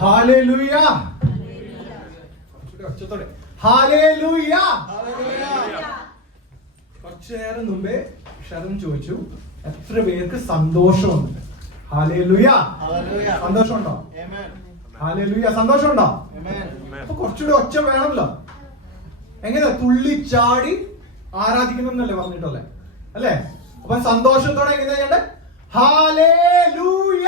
Hallelujah. Hallelujah. കുറച്ചു നേരം മുമ്പേ ഷരൺ ചോദിച്ചു എത്ര പേർക്ക് സന്തോഷമുണ്ട്? ഹല്ലേലൂയ. സന്തോഷമുണ്ടോ? ഹല്ലേലൂയ. സന്തോഷമുണ്ടോ? അപ്പൊ കുറച്ചുകൂടി ഒച്ച വേണമല്ലോ. എങ്ങനെ തുള്ളിച്ചാടി ആരാധിക്കണം എന്നല്ലേ പറഞ്ഞിട്ടല്ലേ അല്ലേ? അപ്പൊ സന്തോഷത്തോടെ എങ്ങനെയാ ചെയ്യണ്ടേ? ഹല്ലേലൂയ.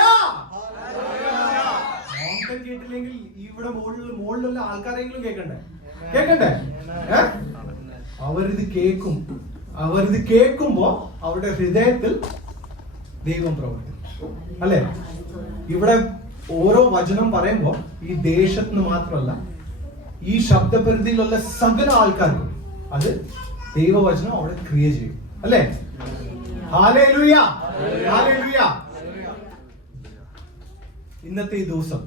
കേട്ടില്ലെങ്കിൽ ഇവിടെ മുകളിലുള്ള ആൾക്കാരെങ്കിലും കേക്കണ്ടേ? അവരിത് കേൾക്കുമ്പോ അവരുടെ ഹൃദയത്തിൽ ദൈവം പ്രവർത്തിക്കും അല്ലെ? ഇവിടെ ഓരോ വചനം പറയുമ്പോ ഈ ദേശത്തിന് മാത്രമല്ല ഈ ശബ്ദപരിധിയിലുള്ള സകല ആൾക്കാർക്കും അത് ദൈവവചനം അവിടെ ക്രിയ ചെയ്യും അല്ലെ? ഹല്ലേലൂയ. ഹല്ലേലൂയ. ഇന്നത്തെ ഈ ദിവസം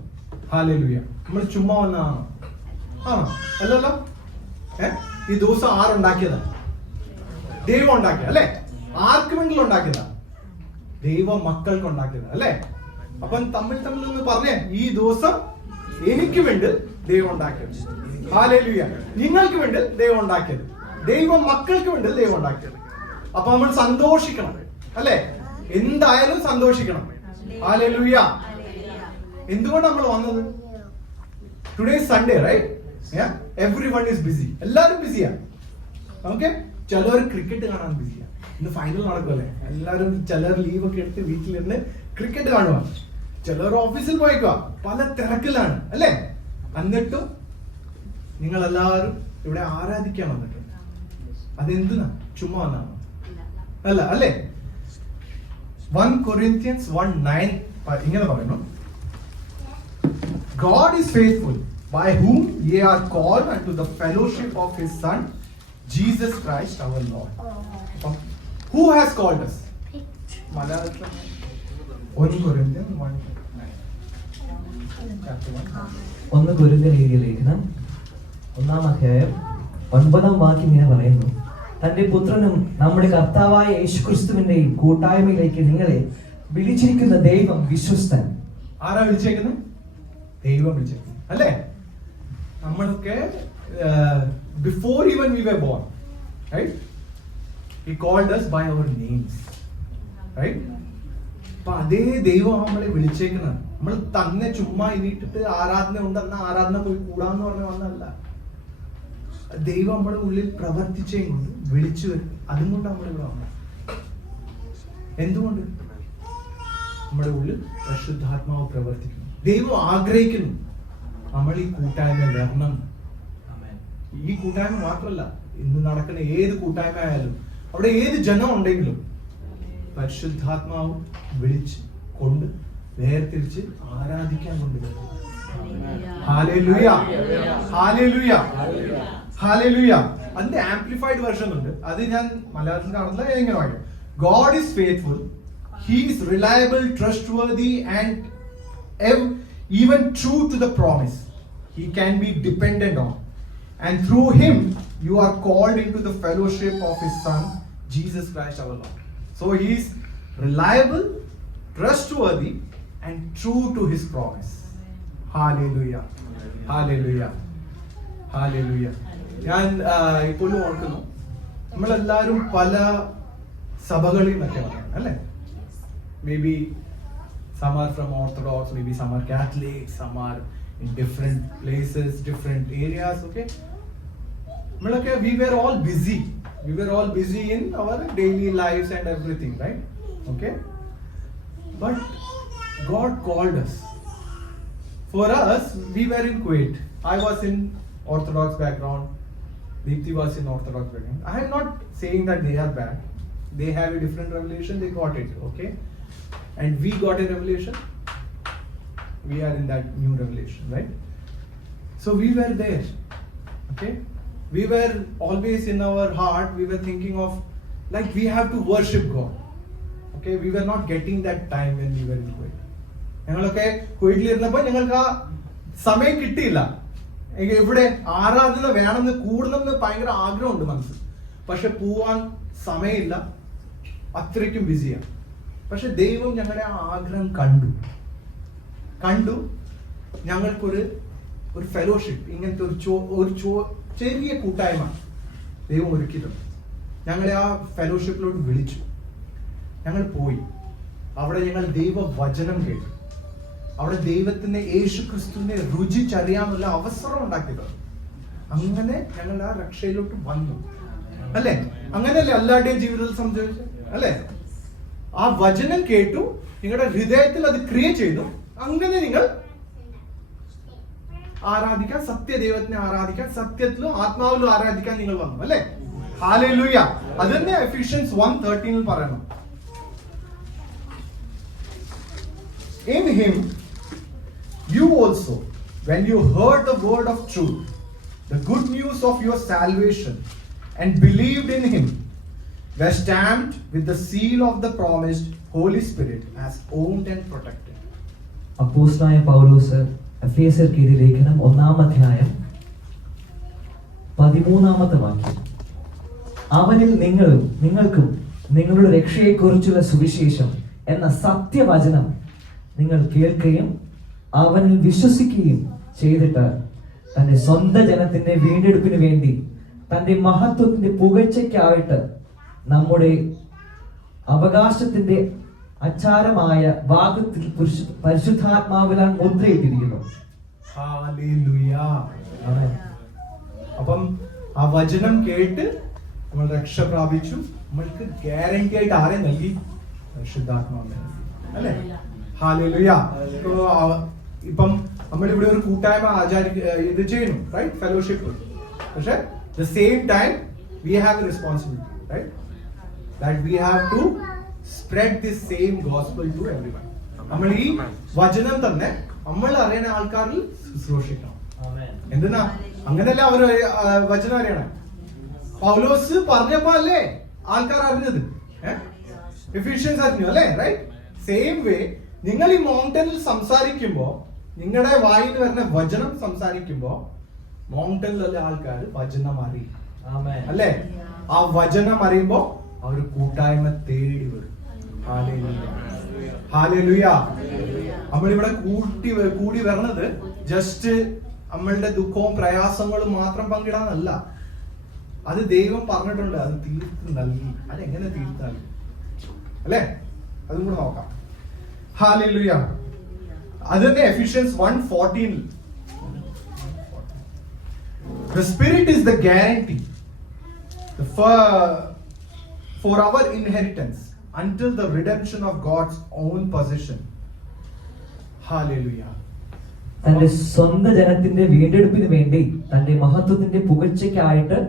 ഹല്ലേലൂയ നമ്മൾ ചുമ്മാ വന്നതാണോ? അല്ലല്ലോ. ഈ ദിവസം ആരുണ്ടാക്കിയതാ? ദൈവം ഉണ്ടാക്കിയ അല്ലെ? ആർക്ക് വേണ്ടിയും ഉണ്ടാക്കിയതാ? ദൈവ മക്കൾക്ക് ഉണ്ടാക്കിയതാ അല്ലെ? അപ്പം തമ്മിൽ ഒന്ന് പറഞ്ഞേ, ഈ ദിവസം എനിക്ക് വേണ്ടി ദൈവം ഉണ്ടാക്കിയത്. ഹല്ലേലൂയ. നിങ്ങൾക്ക് വേണ്ടി ദൈവം ഉണ്ടാക്കിയത്, ദൈവ മക്കൾക്ക് വേണ്ടി ദൈവം ഉണ്ടാക്കിയത്. അപ്പൊ നമ്മൾ സന്തോഷിക്കണം അല്ലെ? എന്തായാലും സന്തോഷിക്കണം. ഹല്ലേലൂയ. എന്തുകൊണ്ട് നമ്മൾ വന്നത്? Today Sunday right? Everyone is busy. എല്ലാവരും ബിസിയാ. ഓക്കെ, ചിലർ ക്രിക്കറ്റ് കാണാൻ ബിസിയാ. ഇന്ന് ഫൈനൽ നടക്കുമല്ലേ? എല്ലാവരും ചിലർ ലീവ് ഒക്കെ എടുത്ത് വീട്ടിലിരുന്ന് ക്രിക്കറ്റ് കാണുക. ചിലർ ഓഫീസിൽ പോയേക്കുക, പല തിരക്കിലാണ് അല്ലേ? എന്നിട്ടും നിങ്ങൾ എല്ലാവരും ഇവിടെ ആരാധിക്കാൻ വന്നിട്ടുണ്ട്. അതെന്തിനാ? ചുമ്മാ വന്നാണോ? അല്ല അല്ലേ? 1 Corinthians 1:9 ഇങ്ങനെ പറയുന്നു, God is faithful, by whom ye are called unto the fellowship of his Son, Jesus Christ our Lord. Who has called us? Malayalam 1 Corinthians 1:9. Chapter 1. 1 കൊരിന്ത്യർ ലേഖനം 1-ാം അധ്യായം 9-ാം വാക്യം ഇങ്ങനെ പറയുന്നു, തന്റെ പുത്രനും നമ്മുടെ കർത്താവായ യേശുക്രിസ്തുവിന്റെയും കൂട്ടായ്മയിലേക്ക് നിങ്ങളെ വിളിച്ചിരിക്കുന്ന ദൈവം വിശ്വസ്തൻ. ആരാ വിളിച്ചേക്കുന്നത്? ദൈവം വിളിച്ചേക്കുന്നത് അല്ലേ? നമ്മളൊക്കെ before even we were born, right? He called us by our names, right? അപ്പൊ അതേ ദൈവം നമ്മളെ വിളിച്ചേക്കുന്നത്. നമ്മൾ തന്നെ ചുമ്മാ ഇനിയിട്ടിട്ട് ആരാധന ഉണ്ടെന്ന ആരാധന പോയി കൂടാന്ന് പറഞ്ഞ വന്നല്ല. ദൈവം നമ്മുടെ ഉള്ളിൽ പ്രവർത്തിച്ചേ കൊണ്ട് വിളിച്ചു വരും. അതുകൊണ്ട് നമ്മളിവിടെ വന്നത്. എന്തുകൊണ്ട്? നമ്മുടെ ഉള്ളിൽ പരിശുദ്ധാത്മാവ് പ്രവർത്തിക്കുന്നു. ദൈവം ആഗ്രഹിക്കുന്നു നമ്മൾ ഈ കൂട്ടായ്മ വരണം. ഈ കൂട്ടായ്മ മാത്രമല്ല, ഇന്ന് നടക്കുന്ന ഏത് കൂട്ടായ്മ ആയാലും അവിടെ ഏത് ജനം ഉണ്ടെങ്കിലും പരിശുദ്ധാത്മാവ് വിളിച്ച് കൊണ്ട് വേർതിരിച്ച് ആരാധിക്കാൻ കൊണ്ടുവരും. ഹല്ലേലൂയ. ഹല്ലേലൂയ. ഹല്ലേലൂയ. അതിന്റെ ആംപ്ലിഫൈഡ് വെർഷൻ ഉണ്ട്, അത് ഞാൻ മലയാളത്തിൽ കാണുന്നില്ല. എങ്ങനെ വായിക്കും? God is faithful, he is reliable, trustworthy and even true to the promise he can be dependent on, and through him you are called into the fellowship of his Son Jesus Christ our Lord. So he is reliable, trustworthy and true to his promise. Hallelujah. Hallelujah. Hallelujah. ഞാൻ ഇപ്പോഴും ഓർക്കുന്നു, നമ്മളെല്ലാവരും പല സഭകളിൽ നിന്നൊക്കെ പറയാം അല്ലേ? May be some are from Orthodox, maybe some are Catholic, some are in different places, different areas. Okay, malaka we were all busy in our daily lives and everything, right? Okay, but God called us. For us, we were in Kuwait. I was in Orthodox background, Deepthi was in Orthodox background. I am not saying that they are bad. They have a different revelation, they got it, okay? And we got a revelation. We are in that new revelation, right? So we were there, okay? We were always in our heart, we were thinking of, like, we have to worship God, okay? We were not getting that time when we were in Kuwait. ഞങ്ങളൊക്കെ കുവൈറ്റിലിരുന്നപ്പോൾ ഞങ്ങൾക്ക് ആ സമയം കിട്ടിയില്ല. ഇവിടെ ആരാധന വേണമെന്ന് കൂടണമെന്ന് ഭയങ്കര ആഗ്രഹമുണ്ട് മനസ്സിൽ, പക്ഷെ പോവാൻ സമയമില്ല, അത്രയ്ക്കും ബിസിയാണ്. പക്ഷെ ദൈവം ഞങ്ങളുടെ ആ ആഗ്രഹം കണ്ടു ഞങ്ങൾക്കൊരു ഫെലോഷിപ്പ്, ഇങ്ങനത്തെ ഒരു ചെറിയ കൂട്ടായ്മ ദൈവം ഒരുക്കിയിട്ടുണ്ട്. ഞങ്ങളെ ആ ഫെലോഷിപ്പിലോട്ട് വിളിച്ചു. ഞങ്ങൾ പോയി. അവിടെ ഞങ്ങൾ ദൈവവചനം കേട്ടു. അവിടെ ദൈവത്തിന്റെ യേശു ക്രിസ്തുവിനെ രുചിച്ചറിയാനുള്ള അവസരം ഉണ്ടാക്കിയിട്ടുണ്ട്. അങ്ങനെ ഞങ്ങൾ ആ രക്ഷയിലോട്ട് വന്നു. അല്ലെ? അങ്ങനെയല്ലേ എല്ലാവരുടെയും ജീവിതത്തിൽ സംഭവിച്ചത്? അല്ലെ? ആ വചനം കേട്ടു, നിങ്ങളുടെ ഹൃദയത്തിൽ അത് ക്രിയ ചെയ്തു. അങ്ങനെ നിങ്ങൾ ആരാധിക്കാൻ, സത്യദൈവത്തിനെ ആരാധിക്കാൻ, സത്യത്തിലും ആത്മാവിലും ആരാധിക്കാൻ നിങ്ങൾ വന്നു. അല്ലെ? ഹല്ലേലൂയ. അത് തന്നെ എഫീഷ്യൻസ് 1:13 പറയണം. In him you also, when you heard the word of truth, the good news of your salvation, and believed in him, were stamped with the seal of the promised Holy Spirit as owned and protected. അപ്പോസ്തലനായ പൗലോസ് എഫേസ്യർക്ക് എഴുതിയ ലേഖനം 1-ാം അധ്യായം 13-ാമത്തെ വാക്യം. അവനിൽ നിങ്ങൾക്കും നിങ്ങളുടെ രക്ഷയെക്കുറിച്ചുള്ള സുവിശേഷം എന്ന സത്യവചനം നിങ്ങൾ കേൾക്കുകയും അവനിൽ വിശ്വസിക്കുകയും ചെയ്തിട്ട് തന്റെ സ്വന്തം ജനത്തിന്റെ വീണ്ടെടുപ്പിന് വേണ്ടി തന്റെ മഹത്വത്തിന്റെ പുകഴ്ചയ്ക്കായിട്ട് നമ്മുടെ അവകാശത്തിന്റെ അച്ചാരമായ ഭാഗത്തിൽ പരിശുദ്ധാത്മാവിലാൽ മുദ്രയിട്ടിരിക്കുന്നു. ഹല്ലേലൂയ. അപ്പം ആ വചനം കേട്ട് നമ്മൾ രക്ഷ പ്രാപിച്ചു. നമ്മൾക്ക് ഗ്യാരണ്ടി ആയിട്ട് ആരെ നൽകി? പരിശുദ്ധാത്മാവിനെ, അല്ലെ? ഹല്ലേലൂയ. ഇപ്പം നമ്മൾ ഇവിടെ ഒരു കൂട്ടായ്മ ഇത് ചെയ്യുന്നു, റൈറ്റ്? ഫെലോഷിപ്പ്. പക്ഷെ the same time we have a responsibility, right? That we have to spread this same gospel to everyone. നമ്മൾ ഈ വചനം തന്നെ നമ്മൾ അറിയുന്ന ആൾക്കാരിൽ ശുശ്രൂഷിക്കണം. എന്തിനാ? അങ്ങനെയല്ല അവർ വചനം അറിയണം. പൗലോസ് പറഞ്ഞപ്പോ അല്ലേ ആൾക്കാർ അറിഞ്ഞത്? എഫിഷ്യൻസ് അറിഞ്ഞു, അല്ലേ? റൈറ്റ്? സെയിം വേ നിങ്ങൾ ഈ മൗണ്ടനിൽ സംസാരിക്കുമ്പോ, നിങ്ങളുടെ വായിൽ വരുന്ന വചനം സംസാരിക്കുമ്പോ മൗണ്ടനിലുള്ള ആൾക്കാർ വചനം അറിയും, അല്ലേ? ആ വചനം അറിയുമ്പോ അവർ കൂട്ടായ്മ തേടി വരും. ഹല്ലേലൂയ. നമ്മളിവിടെ കൂടി വരണത് ജസ്റ്റ് നമ്മളുടെ ദുഃഖവും പ്രയാസങ്ങളും മാത്രം പങ്കിടാനല്ല. അത് ദൈവം പറഞ്ഞിട്ടുണ്ട്, അത് തീർത്ത് നൽകി. അതെങ്ങനെ തീർത്ത് നൽകി, അല്ലേ? അതും കൂടെ നോക്കാം. ഹല്ലേലൂയ. അത് തന്നെ Ephesians 1:14. The Spirit is the guarantee for our inheritance until the redemption of God's own possession. Hallelujah. തന്റെ സ്വന്തം ജനത്തിന്റെ വീണ്ടെടുപ്പിന് വേണ്ടി തന്റെ മഹത്വത്തിന്റെ പുകഴ്ചയ്ക്കായിട്ട്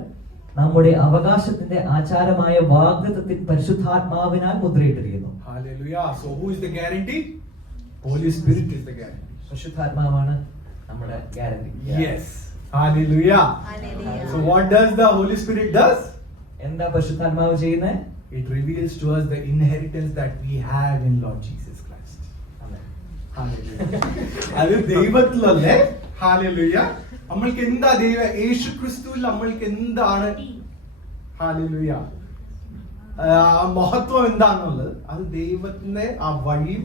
നമ്മുടെ അവകാശത്തിന്റെ ആചാരമായ വാഗ്ദത്തത്തിൽ പരിശുദ്ധാത്മാവിനാൽ മുദ്രയിട്ടിരിക്കുന്നു. Hallelujah. So who is the guarantee? Holy Spirit is the guarantee. പരിശുദ്ധാത്മാവാണ് നമ്മുടെ guarantee. Yes. Hallelujah. So what does the Holy Spirit does? എന്താ പരിശുദ്ധാത്മാവ് ചെയ്യുന്നത്? It reveals to us the inheritance that we have in Lord Jesus Christ. അത് ദൈവത്തിലല്ലേ? Hallelujah. നമ്മൾക്ക് എന്താ യേശു ക്രിസ്തുവിൽ നമ്മൾക്ക് എന്താണ്? ഹാലേലൂയ. മഹത്വം എന്താണെന്നുള്ളത് അത് ദൈവത്തിന്റെ ആ വഴിയും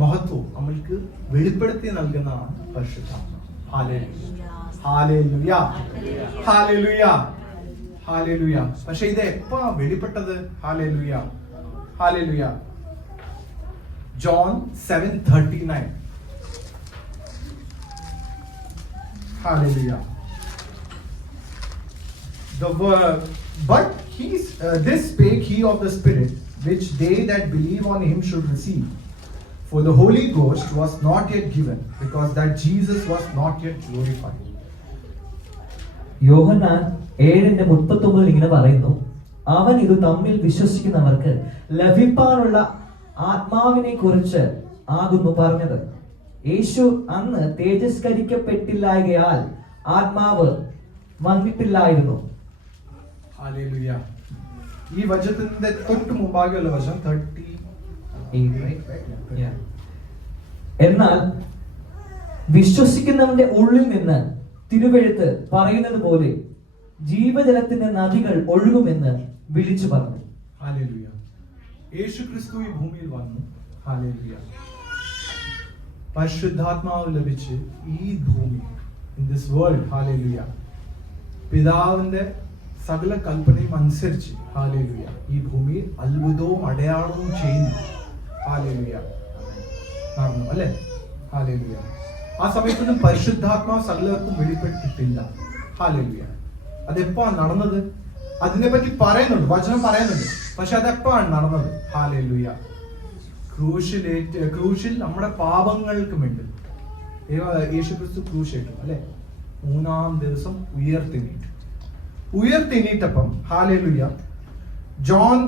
മഹത്വവും നമ്മൾക്ക് വെളിപ്പെടുത്തി നൽകുന്നതാണ് പരിശുദ്ധാത്മാവ്. ഹാലേലൂയ. ഹാലേലൂയ. ഹാലേലൂയ. പക്ഷെ ഇത് എപ്പാ വെളിപ്പെട്ടത്? Hallelujah. Hallelujah. John 7:39. Hallelujah. But this spake he of the Spirit, which they that believe on him should receive. For the Holy Ghost was not yet given, because that Jesus was not yet glorified. യോഹന്നാൻ 7:39 ഇങ്ങനെ പറയുന്നു, അവൻ ഇത് തമ്മിൽ വിശ്വസിക്കുന്നവർക്ക് ലഭിപ്പാനുള്ള ആത്മാവിനെ കുറിച്ച് ആകുന്നു പറഞ്ഞത്. യേശു അന്ന് തേജസ്കരിക്കപ്പെട്ടില്ലായകയാൽ ആത്മാവ് വന്നിട്ടില്ലായിരുന്നു. ഹല്ലേലൂയ. ഈ വചനത്തിന്റെ തൊട്ട് മുമ്പാകെയുള്ള വചനം 38. എന്നാൽ വിശ്വസിക്കുന്നവന്റെ ഉള്ളിൽ നിന്ന് തിരുവെഴുത്ത് പറയുന്നത് പോലെ ജീവജലത്തിന്റെ നദികൾ ഒഴുകുമെന്ന് വിളിച്ചു പറഞ്ഞു. ഹല്ലേലൂയ. യേശു ക്രിസ്തു ഈ ഭൂമിയിൽ വന്നു. ഹല്ലേലൂയ. പരിശുദ്ധാത്മാവ് ലഭിച്ച് ഈ ഭൂമി, ഇൻ ദിസ് വേൾഡ്, ഹല്ലേലൂയ, പിതാവിന്റെ സകല കൽപ്പനയും അനുസരിച്ച്, ഹല്ലേലൂയ, ഈ ഭൂമിയിൽ അത്ഭുതവും അടയാളവും ചെയ്യുന്നു. ഹല്ലേലൂയ. നടന്നു അല്ലേ? ഹല്ലേലൂയ. ആ സമയത്തൊന്നും പരിശുദ്ധാത്മാവ് സകലർക്കും വെളിപ്പെട്ടിട്ടില്ല. ഹല്ലേലൂയ. അതെപ്പോഴാണ് നടന്നത്? അതിനെപ്പറ്റി പറയുന്നുണ്ട്, വചനം പറയുന്നുണ്ട്. പക്ഷെ അതെപ്പോഴാണ് നടന്നത്? ഹല്ലേലൂയ. ക്രൂശിൽ നമ്മുടെ പാപങ്ങൾക്ക് വേണ്ടി യേശു ക്രിസ്തു ക്രൂശേറ്റു അല്ലെ? 3-ാം ദിവസം ഉയർത്തെണീറ്റപ്പം, ഹല്ലേലൂയ, ജോൺ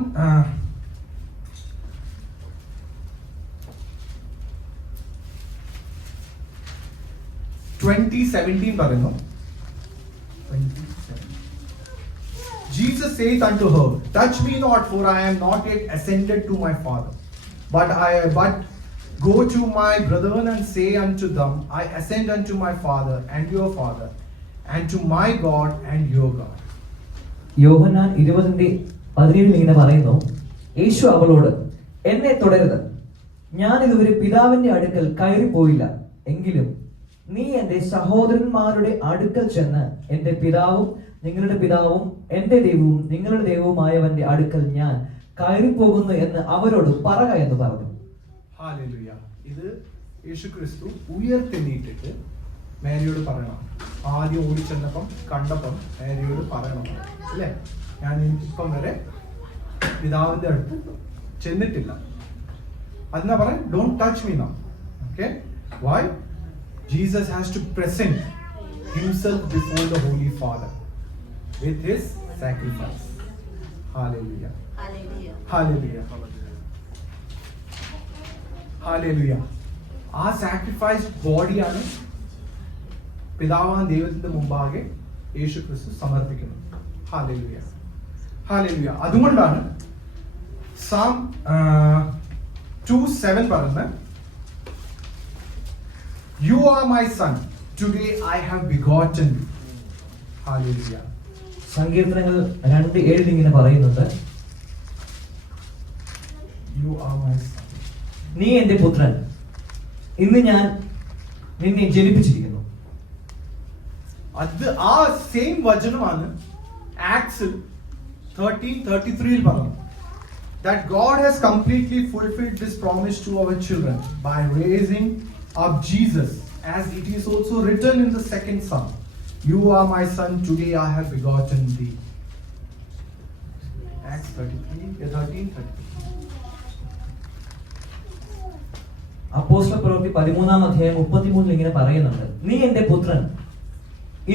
20:17 പറയുന്നു. Jesus saith unto her, touch me not, for I am not yet ascended to my Father, but go to my brethren and say unto them, I ascend unto my Father and your Father, and to my God and your God. യോഹന്നാൻ 20:17 ഇങ്ങനെ പറയുന്നു, യേശു അവളോട്, എന്നെ തുടരുത്, ഞാൻ ഇതുവരെ പിതാവിന്റെ അടുക്കൽ കയറിപ്പോയില്ല, എങ്കിലും നീ എന്റെ സഹോദരന്മാരുടെ അടുക്കൽ ചെന്ന് എന്റെ പിതാവും നിങ്ങളുടെ പിതാവും എന്റെ ദൈവവും നിങ്ങളുടെ ദൈവവുമായവന്റെ അടുക്കൽ ഞാൻ കയറിപ്പോകുന്നു എന്ന് അവരോട് പറക എന്ന് പറഞ്ഞു. ഹല്ലേലൂയ. ഇത് യേശു ക്രിസ്തു ഉയർത്തെണീറ്റിട്ട് മേരിയോട് പറയണം. ആദ്യം ഓടിച്ചെന്നപ്പം കണ്ടപ്പം മേരിയോട് പറയണം അല്ലേ, ഞാൻ ഇപ്പം വരെ പിതാവിന്റെ അടുത്ത് ചെന്നിട്ടില്ല. അതിനാ പറയാം, don't touch me now. Okay, why? Jesus has to present himself before the Holy Father with his sacrifice. Hallelujah. Hallelujah. Hallelujah. Hallelujah. ആ സാക്രിഫൈസ് ബോഡിയാണ് പിതാവാൻ ദൈവത്തിന്റെ മുമ്പാകെ യേശു ക്രിസ്തു സമർപ്പിക്കുന്നത്. ഹല്ലേലൂയ. ഹല്ലേലൂയ. അതുകൊണ്ടാണ് സാം 2:7 പറയുന്നത്, You are my son, today I have begotten you. Hallelujah. സങ്കീർത്തനങ്ങൾ 2:7 ഇങ്ങനെ പറയുന്നുണ്ട്, You are my son. നീ എന്റെ പുത്രൻ, ഇന്ന് ഞാൻ നിന്നെ ജനിപ്പിച്ചിരിക്കുന്നു. അത് ആ സെയിം വചനമാണ് ആക്ട്സിൽ 13:33 പറഞ്ഞത്. That God has completely fulfilled this promise to our children by raising up Jesus, as it is also written in the second Psalm, You are my son, today I have begotten thee. Acts 13:33. അപ്പോസ്തലപ്രവൃത്തി 13:33 ഇങ്ങനെ പറയുന്നുണ്ട്, നീ എന്റെ പുത്രൻ,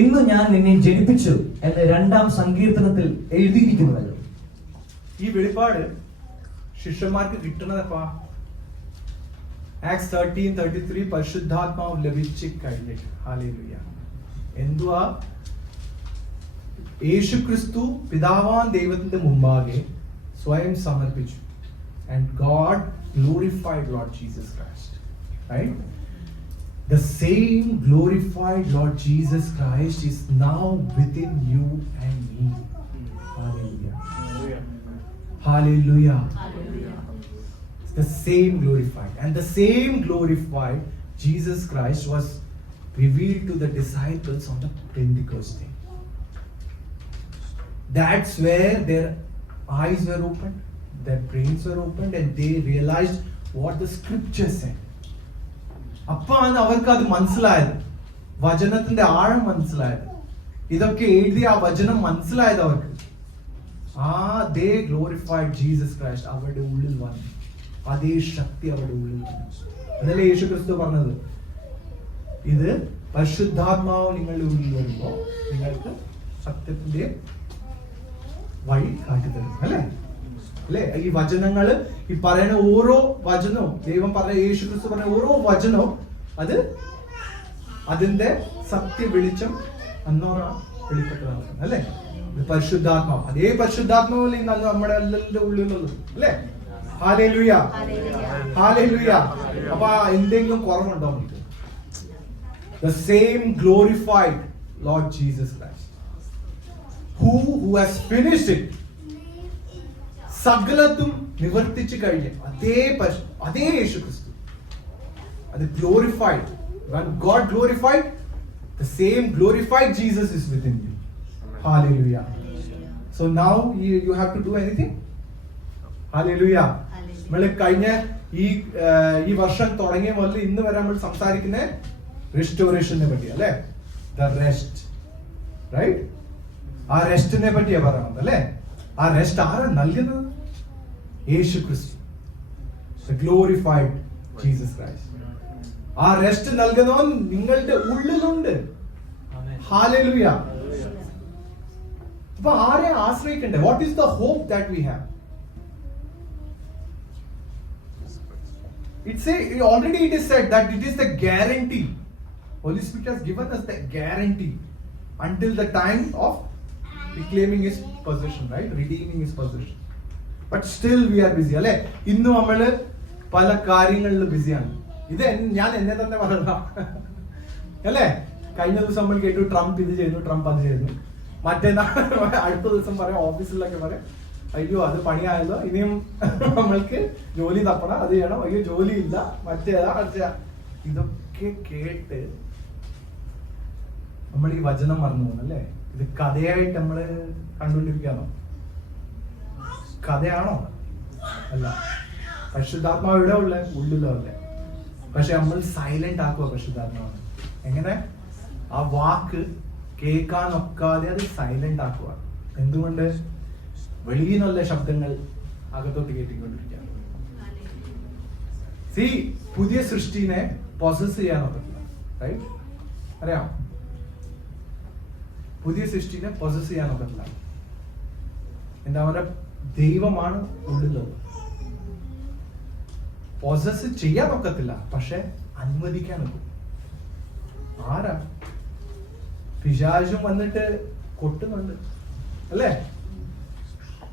ഇന്ന് ഞാൻ നിന്നെ ജനിപ്പിച്ചു എന്ന് 2-ാം സങ്കീർത്തനത്തിൽ എഴുതിയിരിക്കുന്നുവല്ലോ. ഈ വെളിപ്പാട് ശിഷ്യന്മാർക്ക് കിട്ടുന്നതപ്പാ ആക്സ് 13:33 പരിശുദ്ധാത്മാവ് ലഭിച്ച് കഴിഞ്ഞിട്ട്. ഹല്ലേലൂയ. എന്തുവാ? യേശു ക്രിസ്തു പിതാവാൻ ദൈവത്തിന്റെ മുമ്പാകെ സ്വയം സമർപ്പിച്ചു. And God glorified Lord Jesus Christ. Right? The same glorified Lord Jesus Christ is now within you and me. Hallelujah. Hallelujah. Hallelujah. The same glorified, and the same glorified Jesus Christ was revealed to the disciples on the Pentecost day. That's where their eyes were opened, their brains were opened, and they realized what the scripture said. അപ്പാണ് അവർക്ക് അത് മനസ്സിലായത്, വചനത്തിന്റെ ആഴം മനസ്സിലായത്, ഇതൊക്കെ എഴുതിയ ആ വചനം മനസ്സിലായത് അവർക്ക്. they glorified Jesus Christ. അവരുടെ ഉള്ളിൽ വന്നു അതേ ശക്തി അവരുടെ ഉള്ളിൽ വന്നു. അതല്ലേ യേശു ക്രിസ്തു പറഞ്ഞത്, ഇത് പരിശുദ്ധാത്മാവ് നിങ്ങളുടെ ഉള്ളിൽ വരുമ്പോ നിങ്ങൾക്ക് സത്യത്തിന്റെ വഴി കാട്ടിത്തരും. അല്ലേ? ഈ വചനങ്ങള്, ഈ പറയുന്ന ഓരോ വചനവും, ദൈവം പറഞ്ഞ, യേശു ക്രിസ്തു പറഞ്ഞ ഓരോ വചനവും അത് അതിന്റെ സത്യ വെളിച്ചം അന്നോറാ വെളിപ്പെട്ടതാണ്. അല്ലേ? പരിശുദ്ധാത്മാവ്, അതേ പരിശുദ്ധാത്മാവല്ലേ നമ്മുടെ എല്ലാവരുടെ ഉള്ളിലുള്ളത്. അല്ലേ? ഹല്ലേലൂയ. ഹല്ലേലൂയ. അപ്പൊ എന്തെങ്കിലും കുറവുണ്ടോ നമുക്ക്? The same glorified Lord Jesus Christ. who has finished it. സകലതും നിവർത്തിച്ചു കഴിഞ്ഞ അതേ യേശു ക്രിസ്തു, അത് glorified. When God glorified, the same glorified Jesus is within you. Hallelujah. So now you have to do anything. Hallelujah. നമ്മൾ കഴിഞ്ഞ ഈ വർഷം തുടങ്ങിയ മുതൽ ഇന്ന് വരെ നമ്മൾ സംസാരിക്കുന്ന റിസ്റ്റോറേഷനെ പറ്റി അല്ലേ? The rest, right? ആ റെസ്റ്റിനെ പറ്റിയാ പറയുന്നത് അല്ലേ? ആ റെസ്റ്റ് ആരാ നൽകുന്നത്? യേശു ക്രിസ്തു, ദ ഗ്ലോറിഫൈഡ് ജീസസ് ക്രൈസ്റ്റ്. ആ റെസ്റ്റ് നൽകുന്നവൻ നിങ്ങളുടെ ഉള്ളിലുണ്ട്. ഹല്ലേലൂയ. അപ്പൊ ആരെ ആശ്രയിക്കണ്ടേ? What is the hope that we have? Already it is said that it is the guarantee. Holy Spirit has given us the guarantee until the time of reclaiming his possession, right? Redeeming his possession. But still we are busy, അല്ലേ? ഇന്ന് നമ്മള് പല കാര്യങ്ങളിൽ ബിസിയാണ്. ഇത് ഞാൻ എന്നെ തന്നെ പറയുന്ന അല്ലേ? കഴിഞ്ഞ ദിവസം നമ്മൾ കേട്ടു ട്രംപ് ഇത് ചെയ്യുന്നു, ട്രംപ് അത് ചെയ്യുന്നു. അടുത്ത ദിവസം പറയാം, ഓഫീസിലൊക്കെ പറയാം, അയ്യോ അത് പണിയായല്ലോ, ഇനിയും നമ്മൾക്ക് ജോലി തപ്പണം, അത് ചെയ്യണം, അയ്യോ ജോലി ഇല്ല, മറ്റേതാ. ഇതൊക്കെ കേട്ട് നമ്മൾ ഈ വചനം മറന്നു പോകുന്നു അല്ലേ? ഇത് കഥയായിട്ട് നമ്മള് കണ്ടുകൊണ്ടിരിക്കുകയാണോ? കഥയാണോ? അല്ല. പരിശുദ്ധാത്മാവ് ഇവിടെ ഉള്ള ഉള്ളിലോ അല്ലേ? പക്ഷെ നമ്മൾ സൈലന്റ് ആക്കുക പരിശുദ്ധാത്മാവ്. എങ്ങനെ? ആ വാക്ക് കേൾക്കാനൊക്കാതെ അത് സൈലന്റ് ആക്കുക. എന്തുകൊണ്ട്? വെളിയിൽ നിന്നുള്ള ശബ്ദങ്ങൾ അകത്തോട്ട് കേട്ടിക്കൊണ്ടിരിക്കുക. പുതിയ സൃഷ്ടിനെ പൊസസ് ചെയ്യാൻ പറ്റില്ല, റൈറ്റ്? അറിയാം, പുതിയ സൃഷ്ടിനെ പൊസസ് ചെയ്യാൻ പറ്റില്ല. എന്താ പറയുക? ദൈവമാണ് ഉള്ളിലുള്ളത്. പൊസസ് ചെയ്യാൻ ഒക്കത്തില്ല, പക്ഷെ അനുവദിക്കാൻ ഒക്കും. ആരാ? പിശാചും വന്നിട്ട് കൊട്ടുന്നുണ്ട് അല്ലേ?